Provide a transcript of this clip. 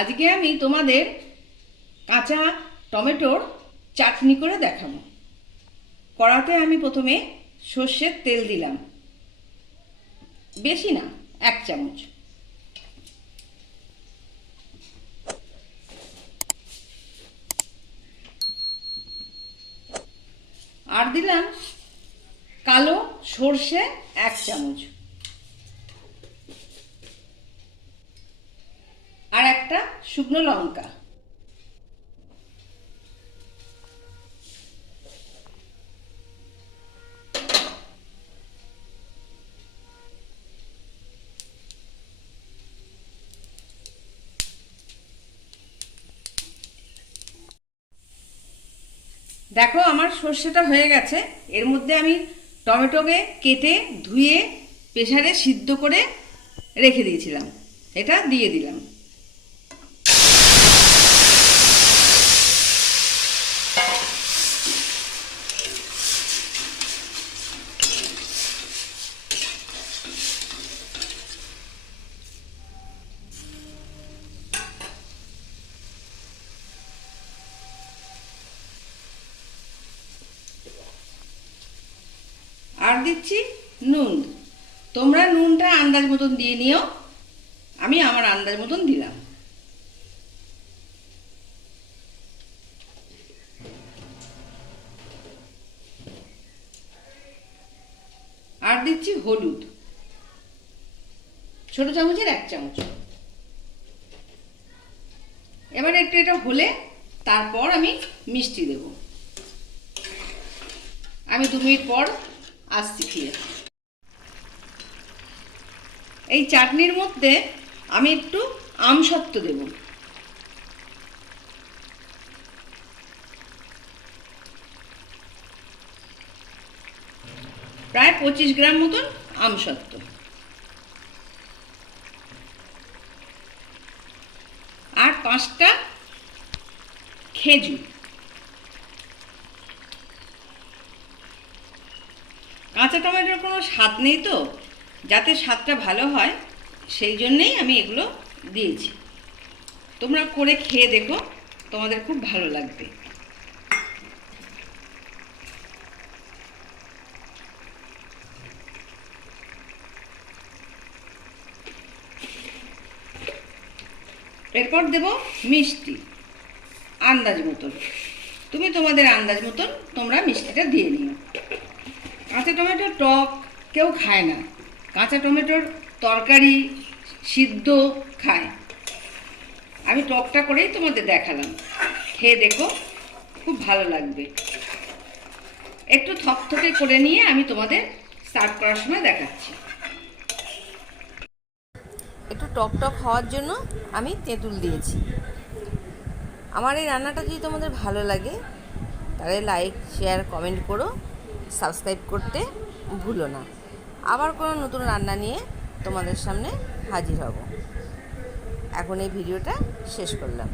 আজকে আমি তোমাদের কাঁচা টমেটোর চাটনি করে দেখাবো। কড়াতে আমি প্রথমে সর্ষের তেল দিলাম, বেশি না, 1 চামচ। আর দিলাম কালো সর্ষে 1 চামচ, আর একটা শুকনো লঙ্কা। দেখো আমার সর্ষেটা হয়ে গেছে। এর মধ্যে আমি টমেটোকে কেটে ধুয়ে প্রেসারে সিদ্ধ করে রেখে দিয়েছিলাম, এটা দিয়ে দিলাম। আর দিচ্ছি নুন। তোমরা নুনটা আন্দাজ মতন দিয়ে নিও, আমি আমার আন্দাজ মতন দিলাম। আর দিচ্ছি হলুদ, ছোট চামচের 1 চামচ। এবার একটু এটা হলে তারপর আমি মিষ্টি দেব। আমি 2 মিনিট পর আসছি ফিরে। এই চাটনির মধ্যে আমি একটু আমসত্ত্ব দেব। প্রায় 25 গ্রাম মতন আমসত্ত্ব, আর 5টা খেজুর। কাঁচা টমেটোর কোনো স্বাদ নেই তো, যাতে স্বাদটা ভালো হয় সেই জন্যেই আমি এগুলো দিয়েছি। তোমরা করে খেয়ে দেখো, তোমাদের খুব ভালো লাগবে। এরপর দেব মিষ্টি আন্দাজ মতন। তুমি তোমাদের আন্দাজ মতন তোমরা মিষ্টিটা দিয়ে নিও। কাঁচা টমেটো টক কেউ খায় না, কাঁচা টমেটোর তরকারি সিদ্ধ খায়। আমি টকটা করেই তোমাদের দেখালাম, খেয়ে দেখো, খুব ভালো লাগবে। একটু থকথকে করে নিয়ে আমি তোমাদের সার্ভ করার সময় দেখাচ্ছি। একটু টক টক হওয়ার জন্য আমি তেঁতুল দিয়েছি। আমার এই রান্নাটা যদি তোমাদের ভালো লাগে তাহলে লাইক, শেয়ার, কমেন্ট করো, সাবস্ক্রাইব করতে ভুলো না। আবার কোনো নতুন রান্না নিয়ে তোমাদের সামনে হাজির হব। এখন এই ভিডিওটা শেষ করলাম।